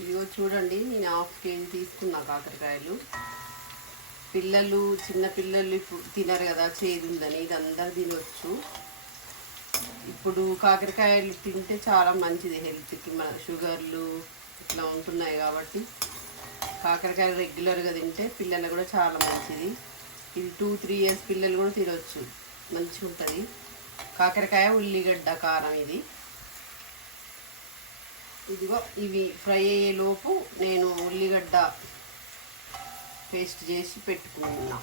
ఇదిగో చూడండి, నేను 1/2 కేజీ తీసుకున్నా కాకరకాయలు. పిల్లలు, చిన్న పిల్లలు ఇప్పుడు తినరు కదా, చేదు ఉందని. ఇది అందరు తినొచ్చు. ఇప్పుడు కాకరకాయలు తింటే చాలా మంచిది హెల్త్కి. మన షుగర్లు ఇట్లా ఉంటున్నాయి కాబట్టి కాకరకాయలు రెగ్యులర్గా తింటే పిల్లలకు కూడా చాలా మంచిది. ఇది 2-3 ఇయర్స్ పిల్లలు కూడా తినొచ్చు, మంచిగా ఉంటుంది. కాకరకాయ, ఉల్లిగడ్డ, కారం. ఇదిగో ఇవి ఫ్రై అయ్యేలోపు నేను ఉల్లిగడ్డ పేస్ట్ చేసి పెట్టుకున్నా.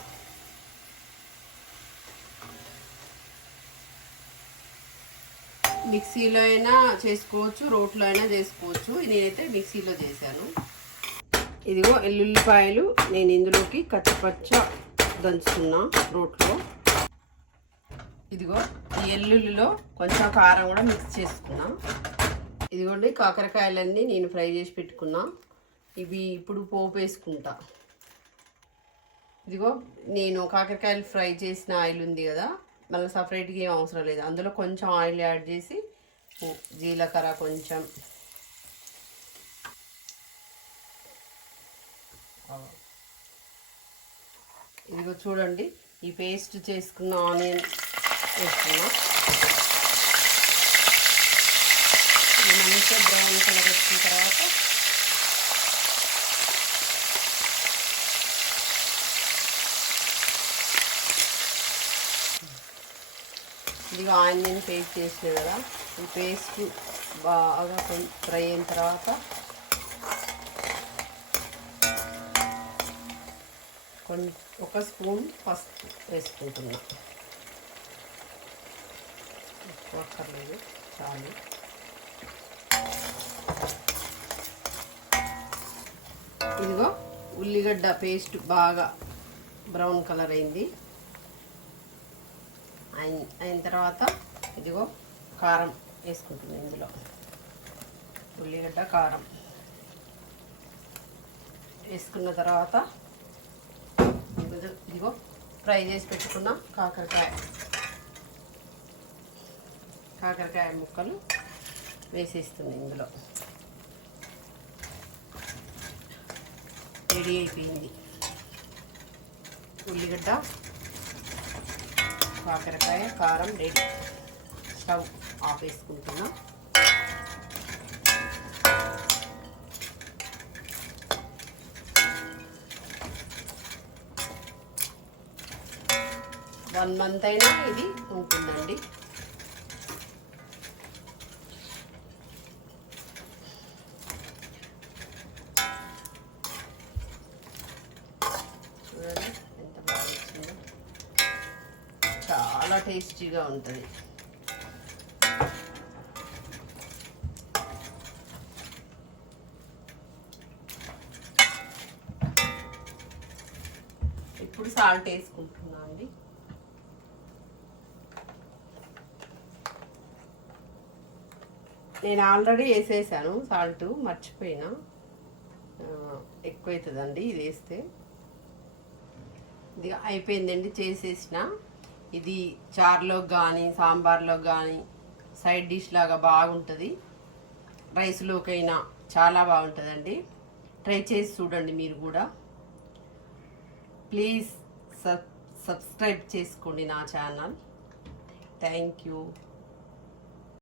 మిక్సీలో అయినా చేసుకోవచ్చు, రోట్లో అయినా చేసుకోవచ్చు. నేనైతే మిక్సీలో చేశాను. ఇదిగో ఎల్లుల్లిపాయలు నేను ఇందులోకి కచ్చపచ్చ దంచుతున్నా రోట్లో. ఇదిగో ఈ ఎల్లుల్లిలో కొంచెం కారం కూడా మిక్స్ చేసుకున్నా. ఇదిగోండి కాకరకాయలన్నీ నేను ఫ్రై చేసి పెట్టుకున్నా. ఇవి ఇప్పుడు పోపు వేసుకుంటా. ఇదిగో నేను కాకరకాయలు ఫ్రై చేసిన ఆయిల్ ఉంది కదా, మళ్ళీ సపరేట్గా ఏం అవసరం లేదు. అందులో కొంచెం ఆయిల్ యాడ్ చేసి జీలకర్ర కొంచెం, ఇదిగో చూడండి ఈ పేస్ట్ చేసుకున్న ఆనియన్ వేసుకున్నా. మంచిగా బ్రౌన్ కలర్ వచ్చిన తర్వాత ఇదిగో ఆనియన్ పేస్ట్ చేసినా కదా, ఈ పేస్ట్ బాగా ఫ్రై అయిన తర్వాత ఒక స్పూన్ పసుపు వేసుకుంటున్నా. ఎక్కువ అక్కర్లేదు, చాలు. ఇదిగో ఉల్లిగడ్డ పేస్ట్ బాగా బ్రౌన్ కలర్ అయింది. అయిన తర్వాత ఇదిగో కారం వేసుకుంటుంది. ఇందులో ఉల్లిగడ్డ కారం వేసుకున్న తర్వాత ఇదిగో ఫ్రై చేసి పెట్టుకున్న కాకరకాయ ముక్కలు వేసేస్తుంది. ఇందులో రెడీ అయిపోయింది. ఉల్లిగడ్డ, కాకరకాయ, కారం రెడీ. స్టవ్ ఆఫ్ వేసుకుంటున్నా. వన్ మంత్ అయినా ఇది ఉంటుందండి. చూడండి ఎంత బాగా వచ్చిందో, చాలా టేస్టీగా ఉంటుంది. ఇప్పుడు సాల్ట్ వేసుకుంటున్నా అండి. నేను ఆల్రెడీ వేసేసాను సాల్ట్, మర్చిపోయినా. ఎక్కువ అవుతుందండి ఇది వేస్తే. ఇది అయిపోయిందండి, చేసేసిన. ఇది చారులోకి కానీ సాంబార్లోకి కానీ సైడ్ డిష్ లాగా బాగుంటుంది. రైస్లోకైనా చాలా బాగుంటుందండి. ట్రై చేసి చూడండి మీరు కూడా. ప్లీజ్ సబ్స్క్రైబ్ చేసుకోండి నా ఛానల్. Thank you.